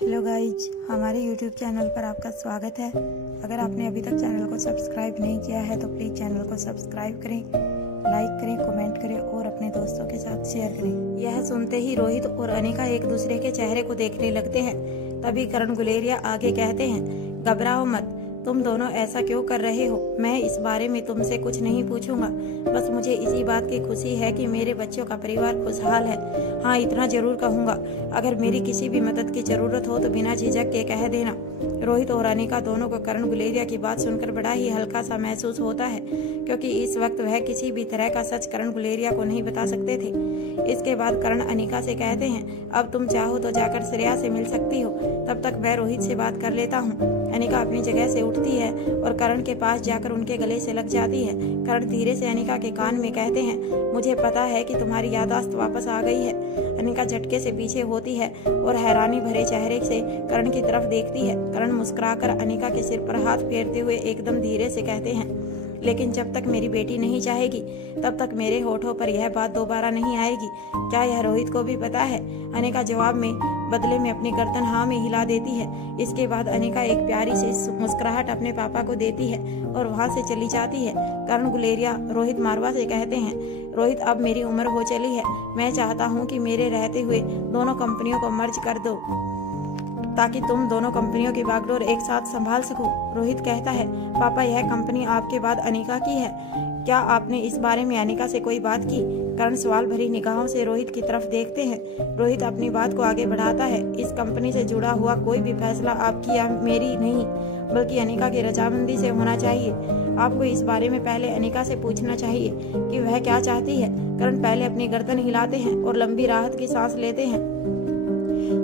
Hello guys, हमारे YouTube channel पर आपका स्वागत है। अगर आपने अभी तक चैनल को सब्सक्राइब नहीं किया है तो प्लीज़ चैनल को सब्सक्राइब करें, लाइक करें, कमेंट करें और अपने दोस्तों के साथ शेयर करें। यह सुनते ही रोहित और अनिका एक दूसरे के चेहरे को देखने लगते हैं। तभी करण गुलेरिया आगे कहते हैं, घबराओ मत, तुम दोनों ऐसा क्यों कर रहे हो? मैं इस बारे में तुमसे कुछ नहीं पूछूंगा। बस मुझे इसी बात की खुशी है कि मेरे बच्चों का परिवार खुशहाल है। हाँ, इतना जरूर कहूंगा, अगर मेरी किसी भी मदद की जरूरत हो तो बिना झिझक के कह देना। रोहित और अनिका दोनों को करण गुलेरिया की बात सुनकर बड़ा ही हल्का सा महसूस होता है, क्योंकि इस वक्त वह किसी भी तरह का सच करण गुलेरिया को नहीं बता सकते थे। इसके बाद करण अनिका से कहते हैं, अब तुम चाहो तो जाकर श्रेया से मिल सकती हो, तब तक मैं रोहित से बात कर लेता हूँ। अनिका अपनी जगह से उठती है और करण के पास जाकर उनके गले से लग जाती है। करण धीरे से अनिका के कान में कहते हैं, मुझे पता है कि तुम्हारी याददाश्त वापस आ गई है। अनिका झटके से पीछे होती है और हैरानी भरे चेहरे से करण की तरफ देखती है। करण मुस्कुराकर अनिका के सिर पर हाथ फेरते हुए एकदम धीरे से कहते हैं, लेकिन जब तक मेरी बेटी नहीं चाहेगी तब तक मेरे होठों पर यह बात दोबारा नहीं आएगी। क्या यह रोहित को भी पता है? अनिका जवाब में बदले में अपनी गर्दन हाँ में हिला देती है। इसके बाद अनिका एक प्यारी सी मुस्कुराहट अपने पापा को देती है और वहाँ से चली जाती है। करण गुलेरिया रोहित मारवा से कहते हैं, रोहित, अब मेरी उम्र हो चली है। मैं चाहता हूँ कि मेरे रहते हुए दोनों कंपनियों को मर्ज कर दो, ताकि तुम दोनों कंपनियों की बागडोर एक साथ संभाल सको। रोहित कहता है, पापा, यह कंपनी आपके बाद अनिका की है। क्या आपने इस बारे में अनिका से कोई बात की? करण सवाल भरी निगाहों से रोहित की तरफ देखते हैं। रोहित अपनी बात को आगे बढ़ाता है, इस कंपनी से जुड़ा हुआ कोई भी फैसला आपकी या मेरी नहीं, बल्कि अनिका की रजामंदी से होना चाहिए। आपको इस बारे में पहले अनिका से पूछना चाहिए कि वह क्या चाहती है। करण पहले अपनी गर्दन हिलाते हैं और लंबी राहत की सांस लेते हैं।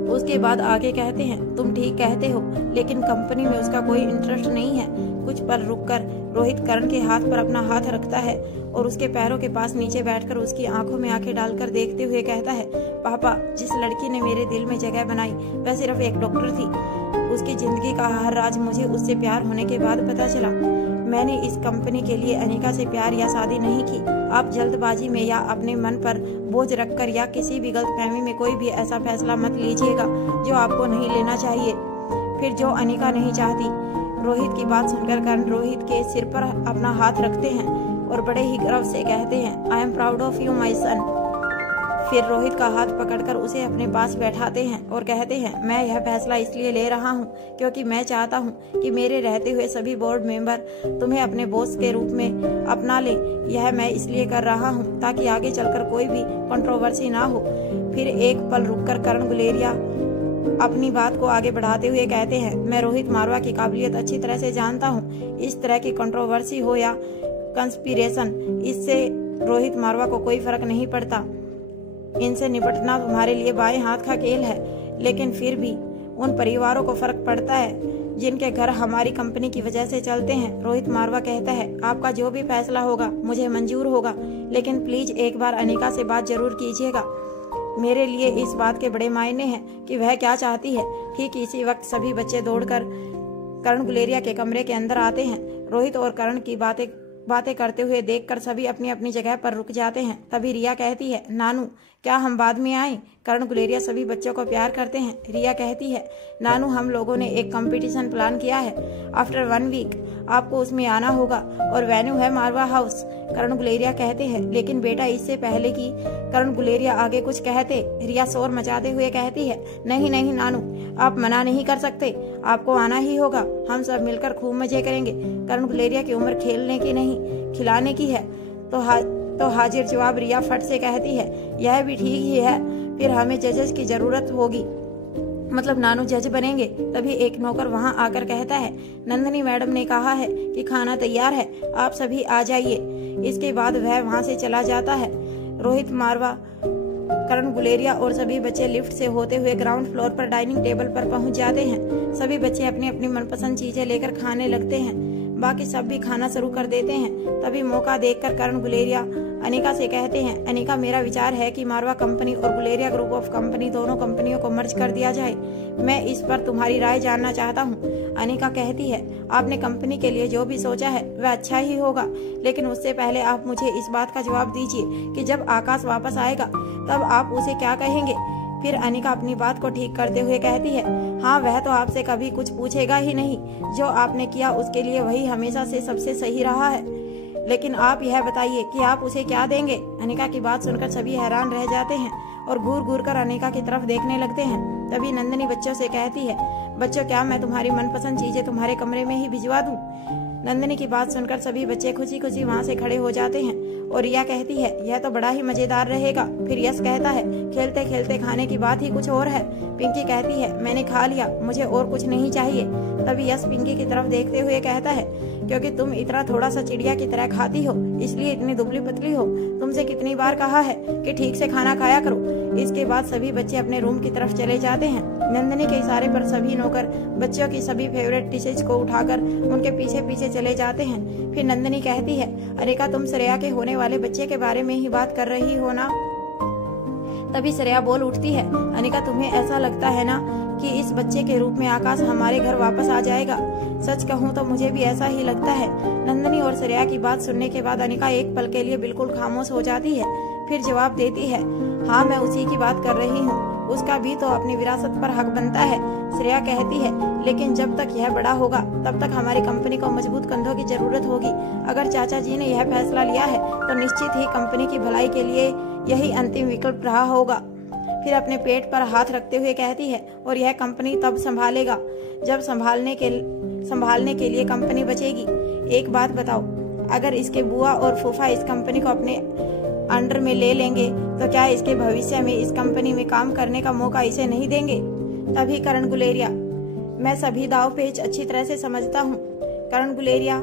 उसके बाद आगे कहते हैं, तुम ठीक कहते हो, लेकिन कंपनी में उसका कोई इंटरेस्ट नहीं है। कुछ पल रुककर रोहित करण के हाथ पर अपना हाथ रखता है और उसके पैरों के पास नीचे बैठकर उसकी आंखों में आंखें डालकर देखते हुए कहता है, पापा, जिस लड़की ने मेरे दिल में जगह बनाई वह सिर्फ एक डॉक्टर थी। उसकी जिंदगी का हर राज मुझे उससे प्यार होने के बाद पता चला। मैंने इस कंपनी के लिए अनिका से प्यार या शादी नहीं की। आप जल्दबाजी में या अपने मन पर बोझ रखकर या किसी भी गलतफहमी में कोई भी ऐसा फैसला मत लीजिएगा जो आपको नहीं लेना चाहिए, फिर जो अनिका नहीं चाहती। रोहित की बात सुनकर करण रोहित के सिर पर अपना हाथ रखते हैं और बड़े ही गर्व से कहते हैं, I am proud of you my son. फिर रोहित का हाथ पकड़कर उसे अपने पास बैठाते हैं और कहते हैं, मैं यह फैसला इसलिए ले रहा हूँ क्योंकि मैं चाहता हूँ कि मेरे रहते हुए सभी बोर्ड मेंबर तुम्हें अपने बॉस के रूप में अपना लें। यह मैं इसलिए कर रहा हूँ ताकि आगे चलकर कोई भी कंट्रोवर्सी ना हो। फिर एक पल रुककर करण गुलेरिया अपनी बात को आगे बढ़ाते हुए कहते हैं, मैं रोहित मारवा की काबिलियत अच्छी तरह से जानता हूँ। इस तरह की कंट्रोवर्सी हो या कंस्पिरेशन, इससे रोहित मारवा को कोई फर्क नहीं पड़ता। इनसे निपटना तुम्हारे लिए बाएं हाथ का खेल है, लेकिन फिर भी उन परिवारों को फर्क पड़ता है जिनके घर हमारी कंपनी की वजह से चलते हैं। रोहित मारवा कहता है, आपका जो भी फैसला होगा मुझे मंजूर होगा, लेकिन प्लीज एक बार अनिका से बात जरूर कीजिएगा। मेरे लिए इस बात के बड़े मायने हैं कि वह क्या चाहती है। ठीक इसी वक्त सभी बच्चे दौड़कर करण गुलेरिया के कमरे के अंदर आते हैं। रोहित और करण की बातें करते हुए देखकर सभी अपनी अपनी जगह पर रुक जाते हैं। तभी रिया कहती है, नानू, क्या हम बाद में आएं? करण गुलेरिया सभी बच्चों को प्यार करते हैं। रिया कहती है, नानू, हम लोगों ने एक कंपटीशन प्लान किया है। आफ्टर 1 वीक आपको उसमें आना होगा और वेन्यू है मारवा हाउस। करण गुलेरिया कहते हैं, लेकिन बेटा, इससे पहले कि करण गुलेरिया आगे कुछ कहते, रिया शोर मचाते हुए कहती है, नहीं नहीं नानू, आप मना नहीं कर सकते, आपको आना ही होगा। हम सब मिलकर खूब मजे करेंगे। करण गुलेरिया की उम्र खेलने की नहीं, खिलाने की है। तो हाजिर जवाब रिया फट से कहती है, यह भी ठीक ही है, फिर हमें जजेस की जरूरत होगी, मतलब नानू जज बनेंगे। तभी एक नौकर वहां आकर कहता है, नंदिनी मैडम ने कहा है कि खाना तैयार है, आप सभी आ जाइए। इसके बाद वह वहां से चला जाता है। रोहित मारवा, करण गुलेरिया और सभी बच्चे लिफ्ट से होते हुए ग्राउंड फ्लोर पर डाइनिंग टेबल पर पहुंच जाते हैं। सभी बच्चे अपनी अपनी मनपसंद चीजें लेकर खाने लगते हैं। बाकी सब भी खाना शुरू कर देते हैं। तभी मौका देखकर करण गुलेरिया अनिका से कहते हैं, अनिका, मेरा विचार है कि मारवा कंपनी और गुलेरिया ग्रुप ऑफ कंपनी दोनों कंपनियों को मर्ज कर दिया जाए। मैं इस पर तुम्हारी राय जानना चाहता हूँ। अनिका कहती है, आपने कंपनी के लिए जो भी सोचा है वह अच्छा ही होगा, लेकिन उससे पहले आप मुझे इस बात का जवाब दीजिए कि जब आकाश वापस आएगा तब आप उसे क्या कहेंगे। फिर अनिका अपनी बात को ठीक करते हुए कहती है, हाँ वह तो आपसे कभी कुछ पूछेगा ही नहीं, जो आपने किया उसके लिए वही हमेशा से सबसे सही रहा है। लेकिन आप यह बताइए कि आप उसे क्या देंगे। अनिका की बात सुनकर सभी हैरान रह जाते हैं और घूर घूर कर अनिका की तरफ देखने लगते हैं। तभी नंदिनी बच्चों से कहती है, बच्चों क्या मैं तुम्हारी मनपसंद चीजें तुम्हारे कमरे में ही भिजवा दूं? नंदिनी की बात सुनकर सभी बच्चे खुशी खुशी वहाँ से खड़े हो जाते हैं और रिया कहती है, यह तो बड़ा ही मजेदार रहेगा। फिर यश कहता है, खेलते खेलते खाने की बात ही कुछ और है। पिंकी कहती है, मैंने खा लिया, मुझे और कुछ नहीं चाहिए। तभी यश पिंकी की तरफ देखते हुए कहता है, क्योंकि तुम इतना थोड़ा सा चिड़िया की तरह खाती हो इसलिए इतनी दुबली पतली हो। तुमसे कितनी बार कहा है कि ठीक से खाना खाया करो। इसके बाद सभी बच्चे अपने रूम की तरफ चले जाते हैं। नंदिनी के इशारे पर सभी नौकर बच्चों की सभी फेवरेट डिशेज को उठाकर उनके पीछे पीछे चले जाते हैं। फिर नंदिनी कहती है, अनिका तुम श्रेया के होने वाले बच्चे के बारे में ही बात कर रही हो ना? तभी श्रेया बोल उठती है, अनिका तुम्हें ऐसा लगता है ना कि इस बच्चे के रूप में आकाश हमारे घर वापस आ जाएगा? सच कहूँ तो मुझे भी ऐसा ही लगता है। नंदिनी और श्रेया की बात सुनने के बाद अनिका एक पल के लिए बिल्कुल खामोश हो जाती है। फिर जवाब देती है, हाँ मैं उसी की बात कर रही हूँ, उसका भी तो अपनी विरासत पर हक बनता है। श्रेया कहती है, लेकिन जब तक यह बड़ा होगा तब तक हमारी कंपनी को मजबूत कंधों की जरूरत होगी। अगर चाचा जी ने यह फैसला लिया है तो निश्चित ही कंपनी की भलाई के लिए यही अंतिम विकल्प रहा होगा। फिर अपने पेट पर हाथ रखते हुए कहती है, और यह कंपनी तब संभालेगा जब संभालने के लिए कंपनी बचेगी। एक बात बताओ, अगर इसके बुआ और फूफा इस कंपनी को अपने अंडर में ले लेंगे तो क्या इसके भविष्य में इस कंपनी में काम करने का मौका इसे नहीं देंगे? तभी करण गुलेरिया, मैं सभी दाव पेच अच्छी तरह से समझता हूँ। करण गुलेरिया,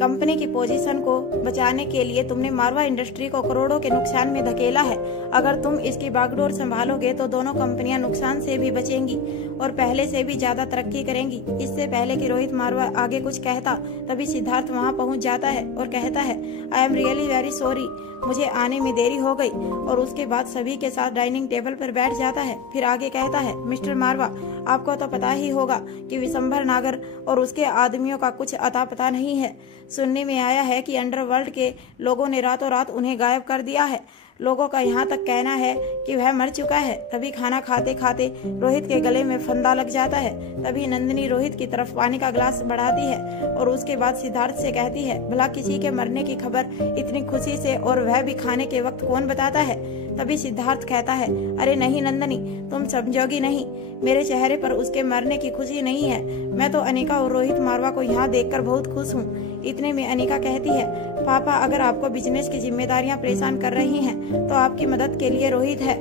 कंपनी की पोजीशन को बचाने के लिए तुमने मारवा इंडस्ट्री को करोड़ों के नुकसान में धकेला है। अगर तुम इसकी बागडोर संभालोगे तो दोनों कंपनियां नुकसान से भी बचेंगी और पहले से भी ज्यादा तरक्की करेंगी। इससे पहले कि रोहित मारवा आगे कुछ कहता, तभी सिद्धार्थ वहां पहुंच जाता है और कहता है, I am really very sorry, मुझे आने में देरी हो गई। और उसके बाद सभी के साथ डाइनिंग टेबल पर बैठ जाता है। फिर आगे कहता है, मिस्टर मारवा, आपको तो पता ही होगा कि विशंभर नागर और उसके आदमियों का कुछ अता पता नहीं है। सुनने में आया है कि अंडरवर्ल्ड के लोगों ने रातों रात उन्हें गायब कर दिया है। लोगों का यहाँ तक कहना है कि वह मर चुका है। तभी खाना खाते खाते रोहित के गले में फंदा लग जाता है। तभी नंदिनी रोहित की तरफ पानी का गिलास बढ़ाती है और उसके बाद सिद्धार्थ से कहती है, भला किसी के मरने की खबर इतनी खुशी से और वह भी खाने के वक्त कौन बताता है? तभी सिद्धार्थ कहता है, अरे नहीं नंदिनी, तुम समझोगी नहीं, मेरे चेहरे पर उसके मरने की खुशी नहीं है। मैं तो अनिका और रोहित मारवा को यहाँ देखकर बहुत खुश हूँ। इतने में अनिका कहती है, पापा अगर आपको बिजनेस की जिम्मेदारियां परेशान कर रही हैं तो आपकी मदद के लिए रोहित है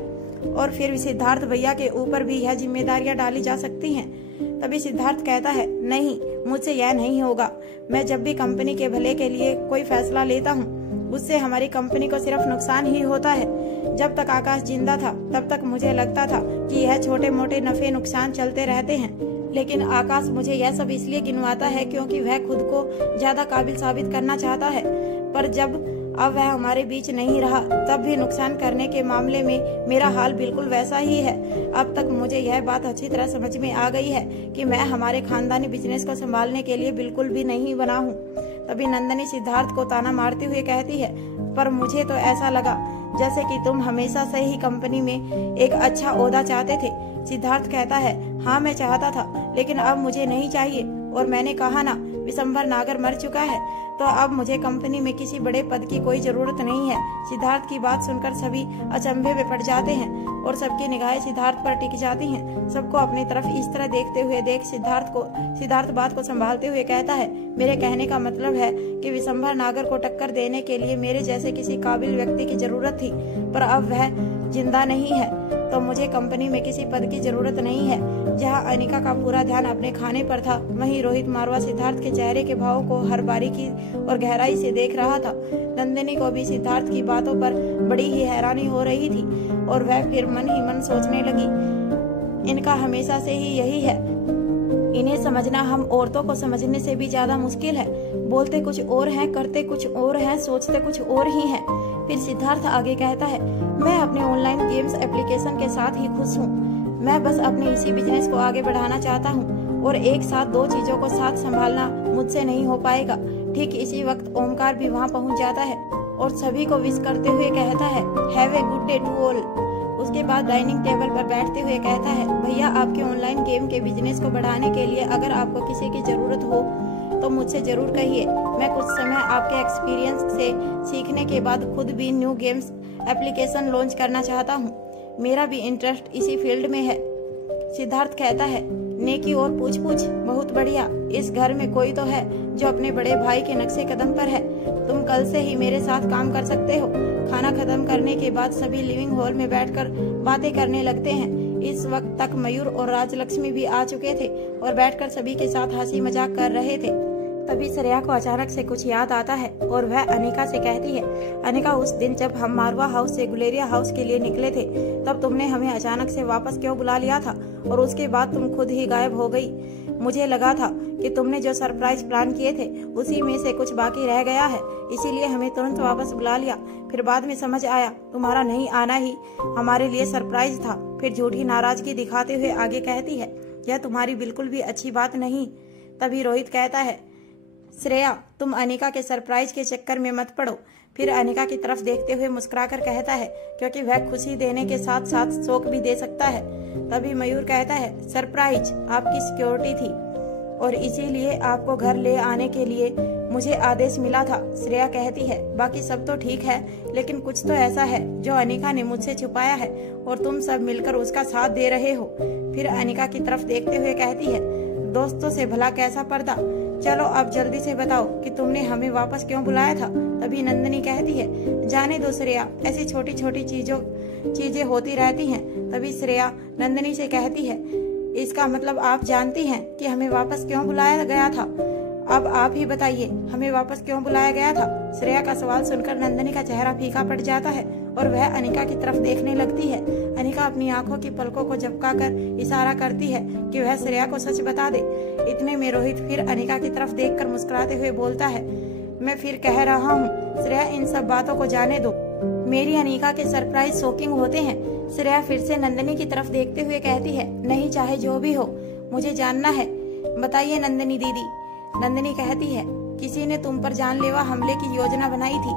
और फिर सिद्धार्थ भैया के ऊपर भी यह जिम्मेदारियां डाली जा सकती हैं। तभी सिद्धार्थ कहता है, नहीं, मुझसे यह नहीं होगा। मैं जब भी कंपनी के भले के लिए कोई फैसला लेता हूँ उससे हमारी कंपनी को सिर्फ नुकसान ही होता है। जब तक आकाश जिंदा था तब तक मुझे लगता था कि यह छोटे मोटे नफे नुकसान चलते रहते हैं, लेकिन आकाश मुझे यह सब इसलिए गिनवाता है क्योंकि वह खुद को ज्यादा काबिल साबित करना चाहता है। पर जब अब वह हमारे बीच नहीं रहा तब भी नुकसान करने के मामले में मेरा हाल बिल्कुल वैसा ही है। अब तक मुझे यह बात अच्छी तरह समझ में आ गई है कि मैं हमारे खानदानी बिजनेस को संभालने के लिए बिल्कुल भी नहीं बना हूँ। तभी नंदिनी सिद्धार्थ को ताना मारते हुए कहती है, पर मुझे तो ऐसा लगा जैसे कि तुम हमेशा से ही कंपनी में एक अच्छा ओहदा चाहते थे। सिद्धार्थ कहता है, हाँ मैं चाहता था, लेकिन अब मुझे नहीं चाहिए। और मैंने कहा ना, विशंभर नागर मर चुका है तो अब मुझे कंपनी में किसी बड़े पद की कोई जरूरत नहीं है। सिद्धार्थ की बात सुनकर सभी अचंभे में पड़ जाते हैं और सबकी निगाहें सिद्धार्थ पर टिक जाती हैं। सबको अपनी तरफ इस तरह देखते हुए देख सिद्धार्थ बात को संभालते हुए कहता है, मेरे कहने का मतलब है कि विशंभर नागर को टक्कर देने के लिए मेरे जैसे किसी काबिल व्यक्ति की जरूरत थी, पर अब वह जिंदा नहीं है तो मुझे कंपनी में किसी पद की जरूरत नहीं है। जहाँ अनिका का पूरा ध्यान अपने खाने पर था, वहीं रोहित मारवा सिद्धार्थ के चेहरे के भावों को हर बारीकी और गहराई से देख रहा था। नंदिनी को भी सिद्धार्थ की बातों पर बड़ी ही हैरानी हो रही थी और वह फिर मन ही मन सोचने लगी, इनका हमेशा से ही यही है, इन्हें समझना हम औरतों को समझने से भी ज्यादा मुश्किल है। बोलते कुछ और हैं, करते कुछ और हैं, सोचते कुछ और ही हैं। फिर सिद्धार्थ आगे कहता है, मैं अपने ऑनलाइन गेम्स एप्लीकेशन के साथ ही खुश हूँ। मैं बस अपने इसी बिजनेस को आगे बढ़ाना चाहता हूँ और एक साथ दो चीजों को साथ संभालना मुझसे नहीं हो पाएगा। ठीक इसी वक्त ओमकार भी वहाँ पहुँच जाता है और सभी को विश करते हुए कहता है, have a good day to all. उसके बाद डाइनिंग टेबल पर बैठते हुए कहता है, भैया आपके ऑनलाइन गेम के बिजनेस को बढ़ाने के लिए अगर आपको किसी की जरूरत हो तो मुझसे जरूर कहिए। मैं कुछ समय आपके एक्सपीरियंस से सीखने के बाद खुद भी न्यू गेम्स एप्लीकेशन लॉन्च करना चाहता हूँ। मेरा भी इंटरेस्ट इसी फील्ड में है। सिद्धार्थ कहता है, नेकी और पूछ पूछ, बहुत बढ़िया। इस घर में कोई तो है जो अपने बड़े भाई के नक्शे कदम पर है। तुम कल से ही मेरे साथ काम कर सकते हो। खाना खत्म करने के बाद सभी लिविंग हॉल में बैठकर बातें करने लगते हैं। इस वक्त तक मयूर और राजलक्ष्मी भी आ चुके थे और बैठकर सभी के साथ हंसी मजाक कर रहे थे। तभी श्रेया को अचानक से कुछ याद आता है और वह अनिका से कहती है, अनिका, उस दिन जब हम मारवा हाउस से गुलेरिया हाउस के लिए निकले थे तब तुमने हमें अचानक से वापस क्यों बुला लिया था और उसके बाद तुम खुद ही गायब हो गई। मुझे लगा था कि तुमने जो सरप्राइज प्लान किए थे उसी में से कुछ बाकी रह गया है, इसीलिए हमें तुरंत वापस बुला लिया। फिर बाद में समझ आया तुम्हारा नहीं आना ही हमारे लिए सरप्राइज था। फिर झूठी नाराजगी दिखाते हुए आगे कहती है, यह तुम्हारी बिल्कुल भी अच्छी बात नहीं। तभी रोहित कहता है, श्रेया, तुम अनिका के सरप्राइज के चक्कर में मत पड़ो। फिर अनिका की तरफ देखते हुए मुस्कुराकर कहता है, क्योंकि वह खुशी देने के साथ साथ शौक भी दे सकता है। तभी मयूर कहता है, सरप्राइज आपकी सिक्योरिटी थी और इसीलिए आपको घर ले आने के लिए मुझे आदेश मिला था। श्रेया कहती है, बाकी सब तो ठीक है, लेकिन कुछ तो ऐसा है जो अनिका ने मुझसे छुपाया है और तुम सब मिलकर उसका साथ दे रहे हो। फिर अनिका की तरफ देखते हुए कहती है, दोस्तों से भला कैसा पर्दा। चलो अब जल्दी से बताओ कि तुमने हमें वापस क्यों बुलाया था। तभी नंदिनी कहती है, जाने दो श्रेया, ऐसी छोटी छोटी चीजें होती रहती हैं। तभी श्रेया नंदिनी से कहती है, इसका मतलब आप जानती हैं कि हमें वापस क्यों बुलाया गया था। अब आप ही बताइए, हमें वापस क्यों बुलाया गया था। श्रेया का सवाल सुनकर नंदिनी का चेहरा फीका पड़ जाता है और वह अनिका की तरफ देखने लगती है। अनिका अपनी आंखों की पलकों को झपकाकर इशारा करती है कि वह श्रेया को सच बता दे। इतने में रोहित फिर अनिका की तरफ देखकर मुस्कुराते हुए बोलता है, मैं फिर कह रहा हूँ श्रेया, इन सब बातों को जाने दो। मेरी अनिका के सरप्राइज शॉकिंग होते हैं। श्रेया फिर से नंदिनी की तरफ देखते हुए कहती है, नहीं, चाहे जो भी हो, मुझे जानना है, बताइए नंदिनी दीदी। नंदिनी कहती है, किसी ने तुम पर जानलेवा हमले की योजना बनाई थी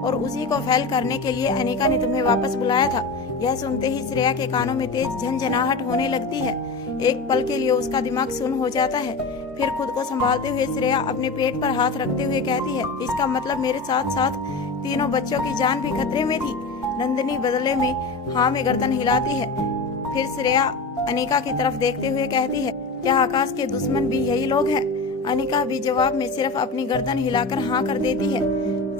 और उसी को फेल करने के लिए अनिका ने तुम्हें वापस बुलाया था। यह सुनते ही श्रेया के कानों में तेज झंझनाहट होने लगती है। एक पल के लिए उसका दिमाग सुन्न हो जाता है। फिर खुद को संभालते हुए श्रेया अपने पेट पर हाथ रखते हुए कहती है, इसका मतलब मेरे साथ साथ तीनों बच्चों की जान भी खतरे में थी। नंदिनी बदले में हाँ में गर्दन हिलाती है। फिर श्रेया अनिका की तरफ देखते हुए कहती है, क्या आकाश के दुश्मन भी यही लोग हैं। अनिका भी जवाब में सिर्फ अपनी गर्दन हिलाकर हाँ कर देती है।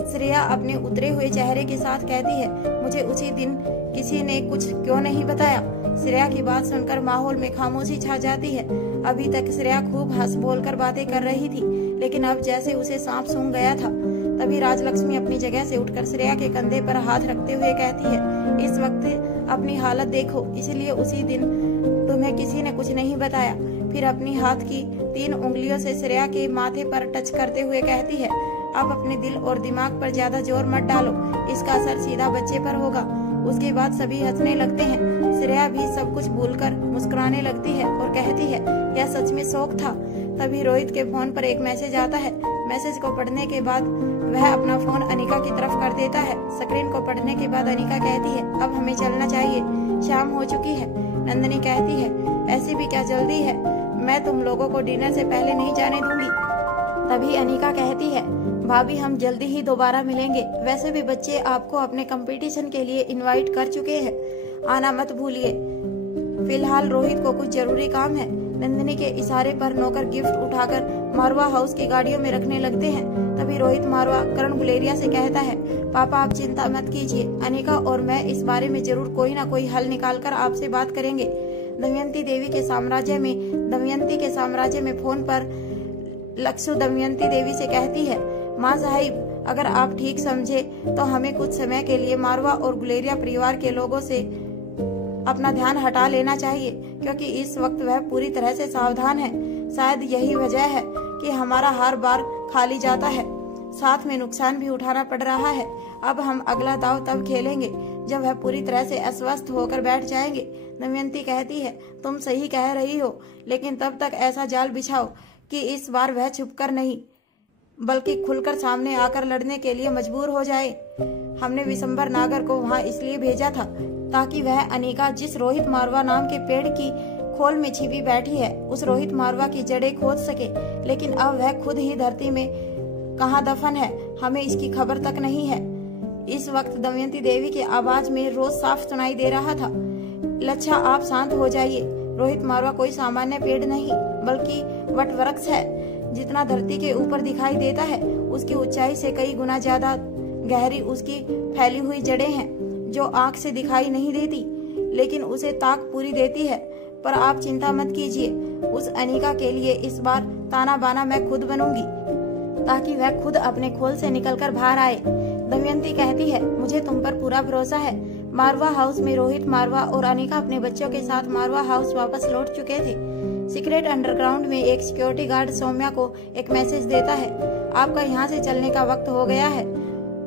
श्रेया अपने उतरे हुए चेहरे के साथ कहती है, मुझे उसी दिन किसी ने कुछ क्यों नहीं बताया। श्रेया की बात सुनकर माहौल में खामोशी छा जाती है। अभी तक श्रेया खूब हंस बोलकर बातें कर रही थी, लेकिन अब जैसे उसे सांप सूंघ गया था। तभी राजलक्ष्मी अपनी जगह से उठकर श्रेया के कंधे पर हाथ रखते हुए कहती है, इस वक्त अपनी हालत देखो, इसलिए उसी दिन तुम्हें किसी ने कुछ नहीं बताया। फिर अपनी हाथ की 3 उंगलियों से श्रेया के माथे पर टच करते हुए कहती है, अब अपने दिल और दिमाग पर ज्यादा जोर मत डालो, इसका असर सीधा बच्चे पर होगा। उसके बाद सभी हंसने लगते हैं। श्रेया भी सब कुछ भूलकर मुस्कुराने लगती है और कहती है, यह सच में शौक था। तभी रोहित के फोन पर एक मैसेज आता है। मैसेज को पढ़ने के बाद वह अपना फोन अनिका की तरफ कर देता है। स्क्रीन को पढ़ने के बाद अनिका कहती है, अब हमें चलना चाहिए, शाम हो चुकी है। नंदिनी कहती है, ऐसी भी क्या जल्दी है, मैं तुम लोगों को डिनर से पहले नहीं जाने दूंगी। तभी अनिका कहती है, भाभी हम जल्दी ही दोबारा मिलेंगे। वैसे भी बच्चे आपको अपने कंपटीशन के लिए इनवाइट कर चुके हैं, आना मत भूलिए। फिलहाल रोहित को कुछ जरूरी काम है। नंदिनी के इशारे पर नौकर गिफ्ट उठाकर मारवा हाउस की गाड़ियों में रखने लगते हैं। तभी रोहित मारवा करण गुलेरिया से कहता है, पापा आप चिंता मत कीजिए, अनिका और मैं इस बारे में जरूर कोई ना कोई हल निकालकर आपसे बात करेंगे। दमयंती के साम्राज्य में फोन पर लक्ष्य दमयंती देवी से कहती है, माँ साहिब अगर आप ठीक समझे तो हमें कुछ समय के लिए मारवा और गुलेरिया परिवार के लोगों से अपना ध्यान हटा लेना चाहिए, क्योंकि इस वक्त वह पूरी तरह से सावधान है। शायद यही वजह है कि हमारा हर बार खाली जाता है, साथ में नुकसान भी उठाना पड़ रहा है। अब हम अगला दाव तब खेलेंगे जब वह पूरी तरह से अस्वस्थ होकर बैठ जाएंगे। दमयंती कहती है, तुम सही कह रही हो, लेकिन तब तक ऐसा जाल बिछाओ कि इस बार वह छुपकर नहीं बल्कि खुलकर सामने आकर लड़ने के लिए मजबूर हो जाए। हमने विशंबर नागर को वहां इसलिए भेजा था ताकि वह अनिका जिस रोहित मारवा नाम के पेड़ की खोल में छिपी बैठी है उस रोहित मारवा की जड़ें खोद सके। लेकिन अब वह खुद ही धरती में कहाँ दफन है, हमें इसकी खबर तक नहीं है। इस वक्त दमयंती देवी की आवाज में रोज साफ सुनाई दे रहा था, लच्छा आप शांत हो जाइए। रोहित मारवा कोई सामान्य पेड़ नहीं बल्कि वट वृक्ष है। जितना धरती के ऊपर दिखाई देता है उसकी ऊंचाई से कई गुना ज्यादा गहरी उसकी फैली हुई जड़ें हैं जो आंख से दिखाई नहीं देती लेकिन उसे ताक पूरी देती है। पर आप चिंता मत कीजिए, उस अनिका के लिए इस बार ताना बाना मैं खुद बनूंगी ताकि वह खुद अपने खोल से निकलकर बाहर आए। दमयंती कहती है, मुझे तुम पर पूरा भरोसा है। मारवा हाउस में रोहित मारवा और अनिका अपने बच्चों के साथ मारवा हाउस वापस लौट चुके थे। सीक्रेट अंडरग्राउंड में एक सिक्योरिटी गार्ड सौम्या को एक मैसेज देता है, आपका यहाँ से चलने का वक्त हो गया है,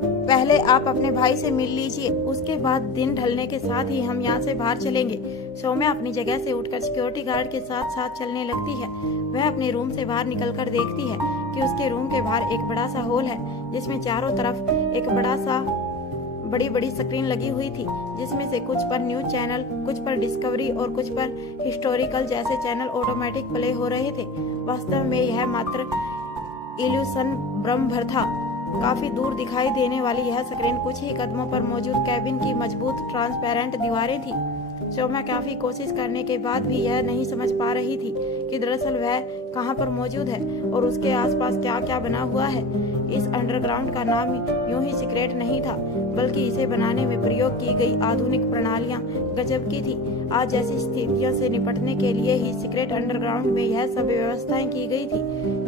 पहले आप अपने भाई से मिल लीजिए, उसके बाद दिन ढलने के साथ ही हम यहाँ से बाहर चलेंगे। सौम्या अपनी जगह से उठकर सिक्योरिटी गार्ड के साथ साथ चलने लगती है। वह अपने रूम से बाहर निकलकर देखती है कि उसके रूम के बाहर एक बड़ा सा हॉल है जिसमें चारों तरफ एक बड़ी बड़ी स्क्रीन लगी हुई थी, जिसमें से कुछ पर न्यूज चैनल, कुछ पर डिस्कवरी और कुछ पर हिस्टोरिकल जैसे चैनल ऑटोमेटिक प्ले हो रहे थे। वास्तव में यह मात्र इल्यूशन भ्रम भर था। काफी दूर दिखाई देने वाली यह स्क्रीन कुछ ही कदमों पर मौजूद कैबिन की मजबूत ट्रांसपेरेंट दीवारें थी। सौम्या काफी कोशिश करने के बाद भी यह नहीं समझ पा रही थी कि दरअसल वह कहां पर मौजूद है और उसके आसपास क्या क्या बना हुआ है। इस अंडरग्राउंड का नाम यूं ही सीक्रेट नहीं था बल्कि इसे बनाने में प्रयोग की गई आधुनिक प्रणालियां गजब की थी। आज जैसी स्थितियों से निपटने के लिए ही सीक्रेट अंडरग्राउंड में यह सब व्यवस्थाएं की गई थी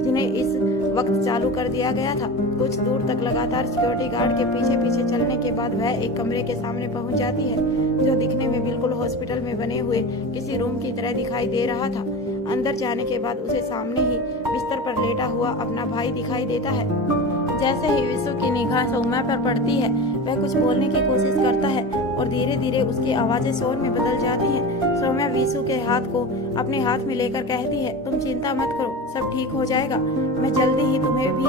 जिन्हें इस वक्त चालू कर दिया गया था। कुछ दूर तक लगातार सिक्योरिटी गार्ड के पीछे पीछे चलने के बाद वह एक कमरे के सामने पहुंच जाती है जो दिखने में बिल्कुल हॉस्पिटल में बने हुए किसी रूम की तरह दिखाई दे रहा था। अंदर जाने के बाद उसे सामने ही बिस्तर पर लेटा हुआ अपना भाई दिखाई देता है। जैसे ही विशु की निगाह सौम्या पर पड़ती है वह कुछ बोलने की कोशिश करता है और धीरे धीरे उसकी आवाजें शोर में बदल जाती हैं। सौम्या विशु के हाथ को अपने हाथ में लेकर कहती है, तुम चिंता मत करो, सब ठीक हो जाएगा, मैं जल्दी ही तुम्हें भी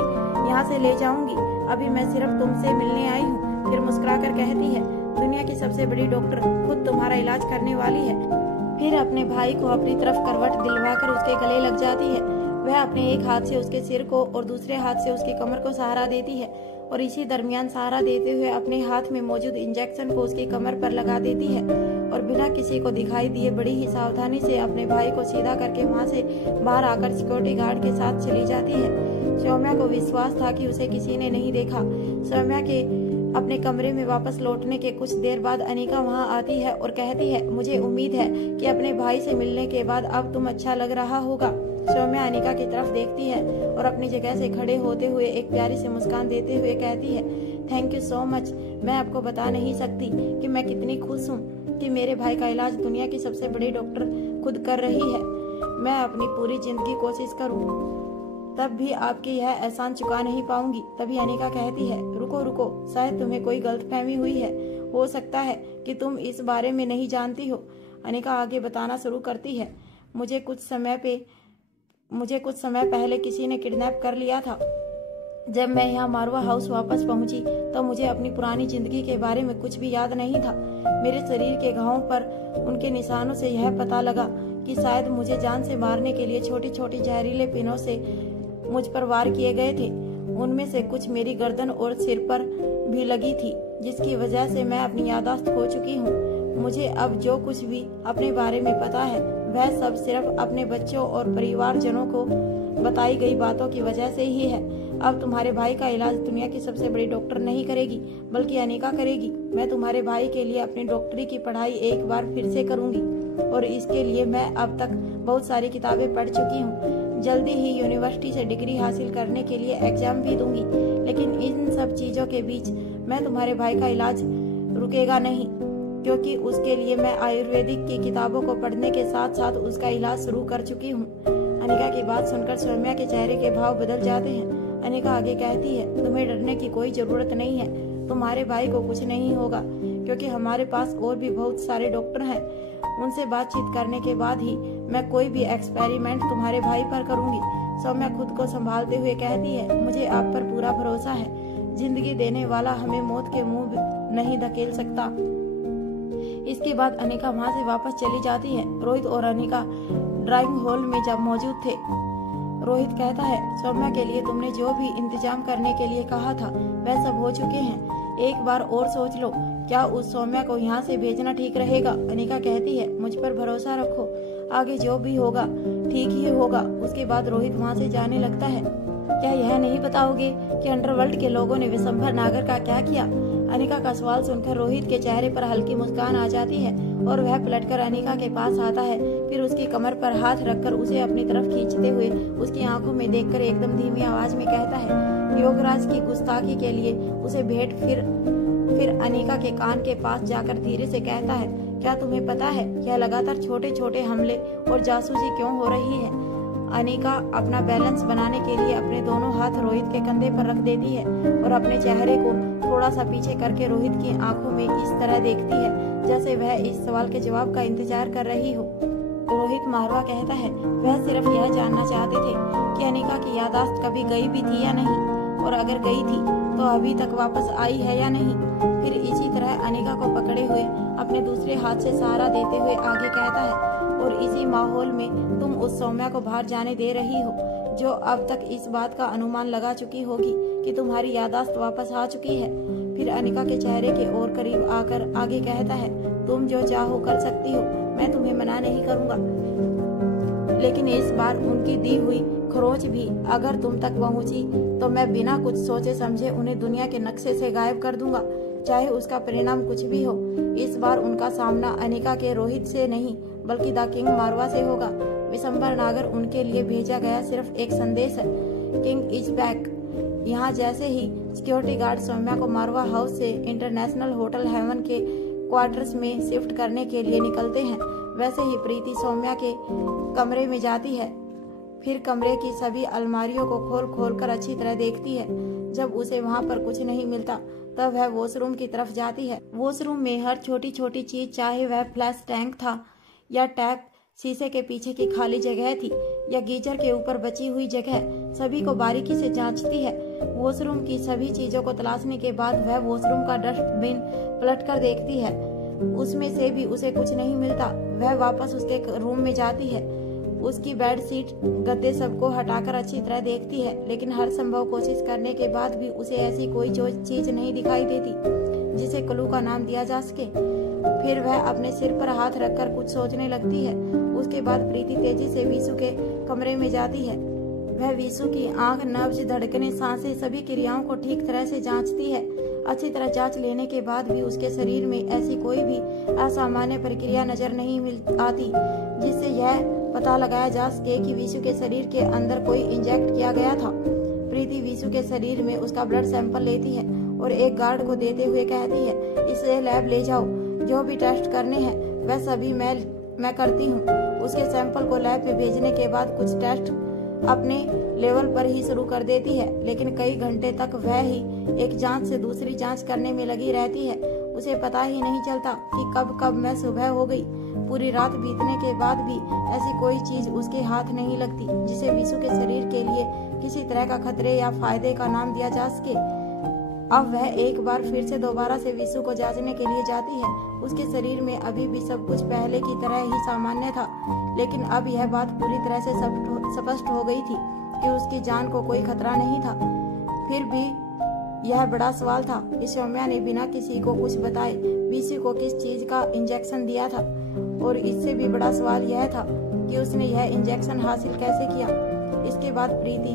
यहाँ से ले जाऊंगी, अभी मैं सिर्फ तुमसे मिलने आई हूँ। फिर मुस्कुराकर कहती है, दुनिया की सबसे बड़ी डॉक्टर खुद तुम्हारा इलाज करने वाली है। फिर अपने भाई को अपनी तरफ करवट दिलवाकर उसके गले लग जाती है। वह अपने एक हाथ से उसके सिर को और दूसरे हाथ से उसकी कमर को सहारा देती है और इसी दरमियान सहारा देते हुए अपने हाथ में मौजूद इंजेक्शन को उसकी कमर पर लगा देती है और बिना किसी को दिखाई दिए बड़ी ही सावधानी से अपने भाई को सीधा करके वहां से बाहर आकर सिक्योरिटी गार्ड के साथ चली जाती है। सौम्या को विश्वास था कि उसे किसी ने नहीं देखा। सौम्या के अपने कमरे में वापस लौटने के कुछ देर बाद अनिका वहां आती है और कहती है, मुझे उम्मीद है कि अपने भाई से मिलने के बाद अब तुम अच्छा लग रहा होगा। सौम्या अनिका की तरफ देखती है और अपनी जगह से खड़े होते हुए एक प्यारी सी मुस्कान देते हुए कहती है, थैंक यू सो मच। मैं आपको बता नहीं सकती कि मैं कितनी खुश हूँ कि मेरे भाई का इलाज दुनिया की सबसे बड़ी डॉक्टर खुद कर रही है। मैं अपनी पूरी जिंदगी कोशिश करूँ तब भी आपकी यह एहसान चुका नहीं पाऊंगी। तभी अनिका कहती है, रुको रुको, शायद तुम्हें कोई गलतफहमी हुई है, हो सकता है कि तुम इस बारे में नहीं जानती हो। अनिका आगे बताना शुरू करती है, मुझे कुछ समय पहले किसी ने किडनैप कर लिया था। जब मैं यहाँ मारवा हाउस वापस पहुंची तो मुझे अपनी पुरानी जिंदगी के बारे में कुछ भी याद नहीं था। मेरे शरीर के घावों पर उनके निशानों से यह पता लगा कि शायद मुझे जान से मारने के लिए छोटी छोटी जहरीले पिनों से मुझ पर वार किए गए थे। उनमें से कुछ मेरी गर्दन और सिर पर भी लगी थी, जिसकी वजह से मैं अपनी याददाश्त खो चुकी हूँ। मुझे अब जो कुछ भी अपने बारे में पता है वह सब सिर्फ अपने बच्चों और परिवारजनों को बताई गई बातों की वजह से ही है। अब तुम्हारे भाई का इलाज दुनिया की सबसे बड़ी डॉक्टर नहीं करेगी बल्कि अनिका करेगी। मैं तुम्हारे भाई के लिए अपनी डॉक्टरी की पढ़ाई एक बार फिर से करूंगी और इसके लिए मैं अब तक बहुत सारी किताबें पढ़ चुकी हूँ। जल्दी ही यूनिवर्सिटी से डिग्री हासिल करने के लिए एग्जाम भी दूंगी। लेकिन इन सब चीजों के बीच मैं तुम्हारे भाई का इलाज रुकेगा नहीं, क्योंकि उसके लिए मैं आयुर्वेदिक की किताबों को पढ़ने के साथ साथ उसका इलाज शुरू कर चुकी हूँ। अनिका की बात सुनकर सौम्या के चेहरे के भाव बदल जाते हैं। अनिका आगे कहती है, तुम्हें डरने की कोई जरूरत नहीं है, तुम्हारे भाई को कुछ नहीं होगा, क्योंकि हमारे पास और भी बहुत सारे डॉक्टर हैं। उनसे बातचीत करने के बाद ही मैं कोई भी एक्सपेरिमेंट तुम्हारे भाई पर करूंगी। सौम्या खुद को संभालते हुए कहती है, मुझे आप पर पूरा भरोसा है। जिंदगी देने वाला हमें मौत के मुंह नहीं धकेल सकता। इसके बाद अनिका वहाँ से वापस चली जाती है। रोहित और अनिका ड्राइंग हॉल में जब मौजूद थे, रोहित कहता है, सौम्या के लिए तुमने जो भी इंतजाम करने के लिए कहा था वह सब हो चुके हैं। एक बार और सोच लो, क्या उस सौम्या को यहाँ से भेजना ठीक रहेगा? अनिका कहती है, मुझ पर भरोसा रखो, आगे जो भी होगा ठीक ही होगा। उसके बाद रोहित वहाँ से जाने लगता है। क्या यह नहीं बताओगे कि अंडरवर्ल्ड के लोगों ने विशंभर नागर का क्या किया? अनिका का सवाल सुनकर रोहित के चेहरे पर हल्की मुस्कान आ जाती है और वह पलटकर अनिका के पास आता है। फिर उसकी कमर पर हाथ रखकर उसे अपनी तरफ खींचते हुए उसकी आंखों में देखकर एकदम धीमी आवाज में कहता है, योगराज की गुस्ताखी के लिए उसे भेंट। फिर अनिका के कान के पास जाकर धीरे से कहता है, क्या तुम्हें पता है यह लगातार छोटे छोटे हमले और जासूसी क्यों हो रही है? अनिका अपना बैलेंस बनाने के लिए अपने दोनों हाथ रोहित के कंधे पर रख देती है और अपने चेहरे को थोड़ा सा पीछे करके रोहित की आंखों में इस तरह देखती है जैसे वह इस सवाल के जवाब का इंतजार कर रही हो। रोहित मारवा कहता है, वह सिर्फ यह जानना चाहते थे कि अनिका की याददाश्त कभी गई भी थी या नहीं, और अगर गई थी तो अभी तक वापस आई है या नहीं। फिर इसी तरह अनिका को पकड़े हुए अपने दूसरे हाथ से सहारा देते हुए आगे कहता है, और इसी माहौल में तुम उस सौम्या को बाहर जाने दे रही हो जो अब तक इस बात का अनुमान लगा चुकी होगी कि तुम्हारी याददाश्त वापस आ चुकी है। फिर अनिका के चेहरे के और करीब आकर आगे कहता है, तुम जो चाहो कर सकती हो, मैं तुम्हें मना नहीं करूंगा, लेकिन इस बार उनकी दी हुई खरोच भी अगर तुम तक पहुंची तो मैं बिना कुछ सोचे समझे उन्हें दुनिया के नक्शे से गायब कर दूंगा, चाहे उसका परिणाम कुछ भी हो। इस बार उनका सामना अनिका के रोहित से नहीं बल्कि द किंग मारवा से होगा। विशंभर नागर उनके लिए भेजा गया सिर्फ एक संदेश है, किंग इज बैक। यहाँ जैसे ही सिक्योरिटी गार्ड सौम्या को मारवा हाउस से इंटरनेशनल होटल हेवन के क्वार्टर्स में शिफ्ट करने के लिए निकलते हैं, वैसे ही प्रीति सौम्या के कमरे में जाती है। फिर कमरे की सभी अलमारियों को खोल कर अच्छी तरह देखती है। जब उसे वहाँ पर कुछ नहीं मिलता तब वह वॉशरूम की तरफ जाती है। वॉशरूम में हर छोटी छोटी चीज, चाहे वह फ्लैश टैंक था या टैप, शीशे के पीछे की खाली जगह थी या गीजर के ऊपर बची हुई जगह, सभी को बारीकी से जांचती है। वॉशरूम की सभी चीजों को तलाशने के बाद वह वॉशरूम का डस्टबिन पलटकर देखती है, उसमें से भी उसे कुछ नहीं मिलता। वह वापस उसके रूम में जाती है, उसकी बेड शीट, गद्दे सबको हटाकर अच्छी तरह देखती है, लेकिन हर संभव कोशिश करने के बाद भी उसे ऐसी कोई चीज नहीं दिखाई देती जिसे क्लू का नाम दिया जा सके। फिर वह अपने सिर पर हाथ रखकर कुछ सोचने लगती है। उसके बाद प्रीति तेजी से विशु के कमरे में जाती है। वह विशु की आंख, नब्ज, धड़कने, सांसें, सभी क्रियाओं को ठीक तरह से जांचती है। अच्छी तरह जांच लेने के बाद भी उसके शरीर में ऐसी कोई भी असामान्य प्रक्रिया नजर नहीं आती जिससे यह पता लगाया जा सके कि विशु के शरीर के अंदर कोई इंजेक्ट किया गया था। प्रीति विशु के शरीर में उसका ब्लड सैंपल लेती है और एक गार्ड को देते हुए कहती है, इसे लैब ले जाओ, जो भी टेस्ट करने हैं वह सभी मैं करती हूँ। उसके सैंपल को लैब में भेजने के बाद कुछ टेस्ट अपने लेवल पर ही शुरू कर देती है, लेकिन कई घंटे तक वह ही एक जांच से दूसरी जांच करने में लगी रहती है। उसे पता ही नहीं चलता कि कब मैं सुबह हो गई। पूरी रात बीतने के बाद भी ऐसी कोई चीज उसके हाथ नहीं लगती जिसे विशु के शरीर के लिए किसी तरह का खतरे या फायदे का नाम दिया जा सके। अब वह एक बार फिर से दोबारा से विशु को जांचने के लिए जाती है। उसके शरीर में अभी भी सब कुछ पहले की तरह ही सामान्य था, लेकिन अब यह बात पूरी तरह से स्पष्ट हो गई थी कि उसकी जान को कोई खतरा नहीं था। फिर भी यह बड़ा सवाल था कि सौम्या ने बिना किसी को कुछ बताए विशु को किस चीज का इंजेक्शन दिया था, और इससे भी बड़ा सवाल यह था कि उसने यह इंजेक्शन हासिल कैसे किया। इसके बाद प्रीति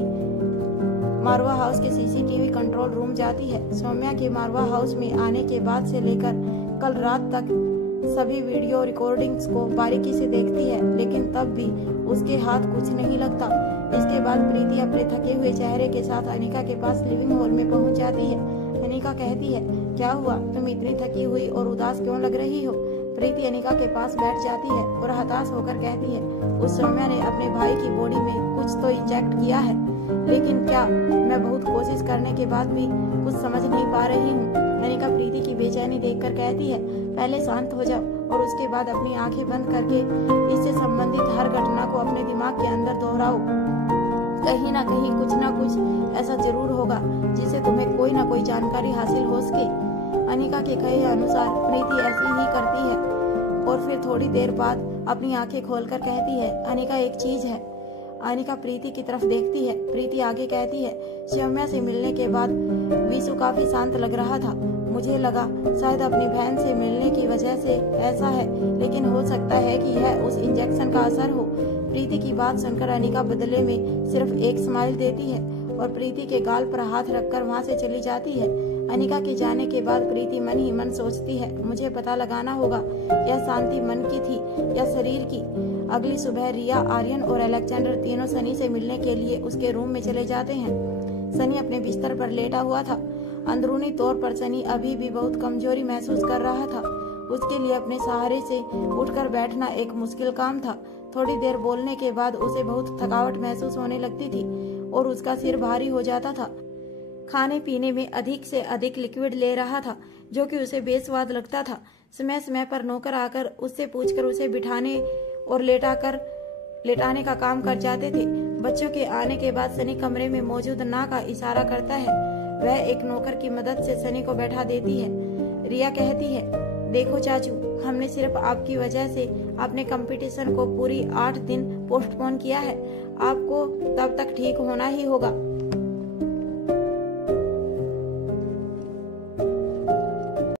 मारवा हाउस के सीसीटीवी कंट्रोल रूम जाती है। सौम्या के मारवा हाउस में आने के बाद से लेकर कल रात तक सभी वीडियो रिकॉर्डिंग्स को बारीकी से देखती है, लेकिन तब भी उसके हाथ कुछ नहीं लगता। इसके बाद प्रीति अपने थके हुए चेहरे के साथ अनिका के पास लिविंग हॉल में पहुंच जाती है। अनिका कहती है, क्या हुआ, तुम इतनी थकी हुई और उदास क्यों लग रही हो? प्रीति अनिका के पास बैठ जाती है और हताश होकर कहती है, उस सौम्या ने अपने भाई की बॉडी में कुछ तो इंजेक्ट किया है, लेकिन क्या? मैं बहुत कोशिश करने के बाद भी कुछ समझ नहीं पा रही हूँ। अनिका प्रीति की बेचैनी देखकर कहती है, पहले शांत हो जाओ और उसके बाद अपनी आंखें बंद करके इससे संबंधित हर घटना को अपने दिमाग के अंदर दोहराओ। कहीं ना कहीं कुछ ना कुछ ऐसा जरूर होगा जिससे तुम्हें कोई ना कोई जानकारी हासिल हो सके। अनिका के कहे अनुसार प्रीति ऐसी ही करती है। और फिर थोड़ी देर बाद अपनी आंखें खोलकर कहती है, अनिका एक चीज है। अनिका प्रीति की तरफ देखती है। प्रीति आगे कहती है, शिवम्या से मिलने के बाद विशु काफी शांत लग रहा था। मुझे लगा शायद अपनी बहन से मिलने की वजह से ऐसा है, लेकिन हो सकता है कि यह उस इंजेक्शन का असर हो। प्रीति की बात सुनकर अनिका बदले में सिर्फ एक स्माइल देती है और प्रीति के गाल पर हाथ रखकर वहां से चली जाती है। अनिका के जाने के बाद प्रीति मन ही मन सोचती है, मुझे पता लगाना होगा यह शांति मन की थी या शरीर की। अगली सुबह रिया, आर्यन और अलेक्जेंडर तीनों सनी से मिलने के लिए उसके रूम में चले जाते हैं। सनी अपने बिस्तर पर लेटा हुआ था। अंदरूनी तौर पर सनी अभी भी बहुत कमजोरी महसूस कर रहा था। उसके लिए अपने सहारे से उठकर बैठना एक मुश्किल काम था। थोड़ी देर बोलने के बाद उसे बहुत थकावट महसूस होने लगती थी और उसका सिर भारी हो जाता था। खाने पीने में अधिक से अधिक लिक्विड ले रहा था, जो कि उसे बेस्वाद लगता था। समय समय पर नौकर आकर उससे पूछकर उसे बिठाने और लेटाने का काम कर जाते थे। बच्चों के आने के बाद सनी कमरे में मौजूद ना का इशारा करता है। वह एक नौकर की मदद से सनी को बैठा देती है। रिया कहती है, देखो चाचू, हमने सिर्फ आपकी वजह से अपने कंपटीशन को पूरी 8 दिन पोस्टपोन किया है। आपको तब तक ठीक होना ही होगा।